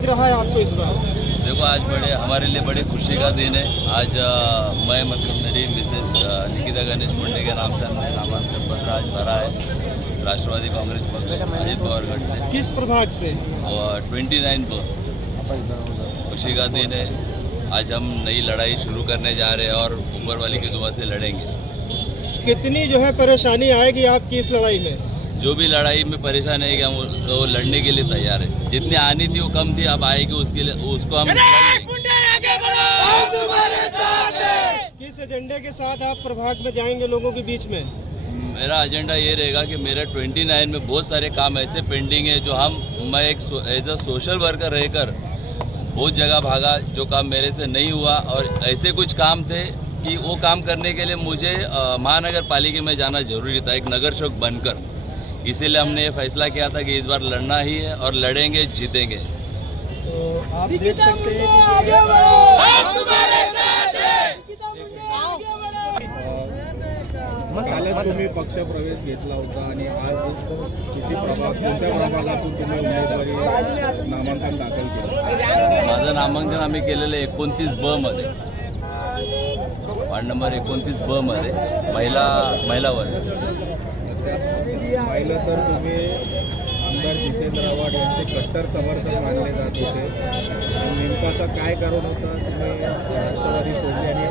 रहा है आपको इस बार? देखो, आज हमारे लिए बड़े खुशी का दिन है। आज मैं मतलब मेरी मिसेस निकिता गणेश मुंडे के नाम से हमने नामांकन पत्र आज भरा है राष्ट्रवादी कांग्रेस पक्ष अजित पवार गढ़ से। किस प्रभाग से? और 29 को खुशी का दिन है। आज हम नई लड़ाई शुरू करने जा रहे हैं और ऊपर वाली की दुआ से लड़ेंगे। कितनी जो है परेशानी आएगी आपकी इस लड़ाई में? जो भी लड़ाई में परेशान है कि हम वो लड़ने के लिए तैयार है। जितनी आनी थी वो कम थी, अब आएगी उसके लिए उसको हम किस एजेंडे के साथ आप प्रभाग में जाएंगे लोगों के बीच में? मेरा एजेंडा ये रहेगा कि मेरे 29 में बहुत सारे काम ऐसे पेंडिंग है जो मैं एक एज अ सोशल वर्कर रहकर बहुत जगह भागा, जो काम मेरे से नहीं हुआ। और ऐसे कुछ काम थे कि वो काम करने के लिए मुझे महानगर पालिका में जाना जरूरी था, एक नगर सेवक बनकर। इसीलिए हमने ये फैसला किया था कि इस बार लड़ना ही है और लड़ेंगे, जीतेंगे। तो आप देख सकते हैं कि कालच तुम्ही पक्ष प्रवेश घेतला होता आणि आज किती कोणत्या प्रभागातून तुम्ही उमेदवारी नामांकन दाखल केलं? माझं नामांकन आम्ही केलेलं 29 मध्ये, वार्ड नंबर 29 मध्ये महिला वर्ग। पाहिलं तर तुम्ही आमदार जितेंद्र आव्हाड यांचे कट्टर समर्थक मानले जात होते। नेमकं असं काय कारण होतं तुम्ही राष्ट्रवादी सोडली आणि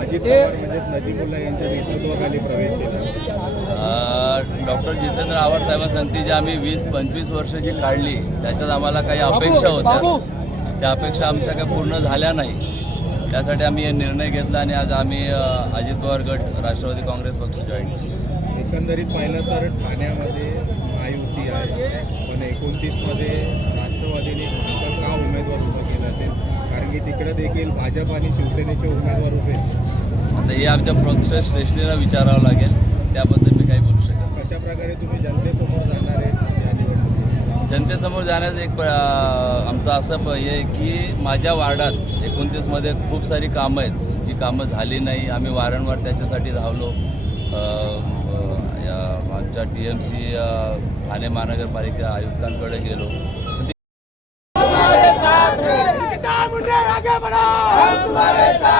अजित पवार म्हणजेच नजीमुल्ला यांच्या नेतृत्वाखाली प्रवेश केला? डॉक्टर जितेंद्र आव्हाड साहेबांसाठी जी आम्ही 20-25 वर्षाची काढली, त्याच्यात आम्हाला काही अपेक्षा होत्या, त्या अपेक्षा आमच्या काही पूर्ण झाल्या नाही। त्यासाठी आम्ही हे निर्णय घेतला आणि आज आम्ही अजित पवार गट राष्ट्रवादी काँग्रेस पक्ष जॉईन केला। एकंदरीत पाहिलं तर ठाण्यामध्ये महायुती आहे, पण 29 मध्ये राष्ट्रवादीने का उमेदवार उभा केला असेल? कारण की तिकडे देखील भाजप आणि शिवसेनेचे उमेदवार उभे आहेत। आता हे आमच्या पक्ष श्रेष्ठीला विचारावं लागेल, त्याबद्दल मी काही बोलू शकत नाही। कशा प्रकारे तुम्ही जनतेसमोर जाणार आहे या निवडणुकीत? जनतेसमोर जाण्याचं एक आमचं असं हे आहे की माझ्या वार्डात 29 मध्ये खूप सारी कामं आहेत, जी कामं झाली नाही। आम्ही वारंवार त्याच्यासाठी धावलो। आमच्या TMC ठाणे महानगरपालिका आयुक्तांकडे गेलो। आगे बढ़ो, हम तुम्हारे साथ।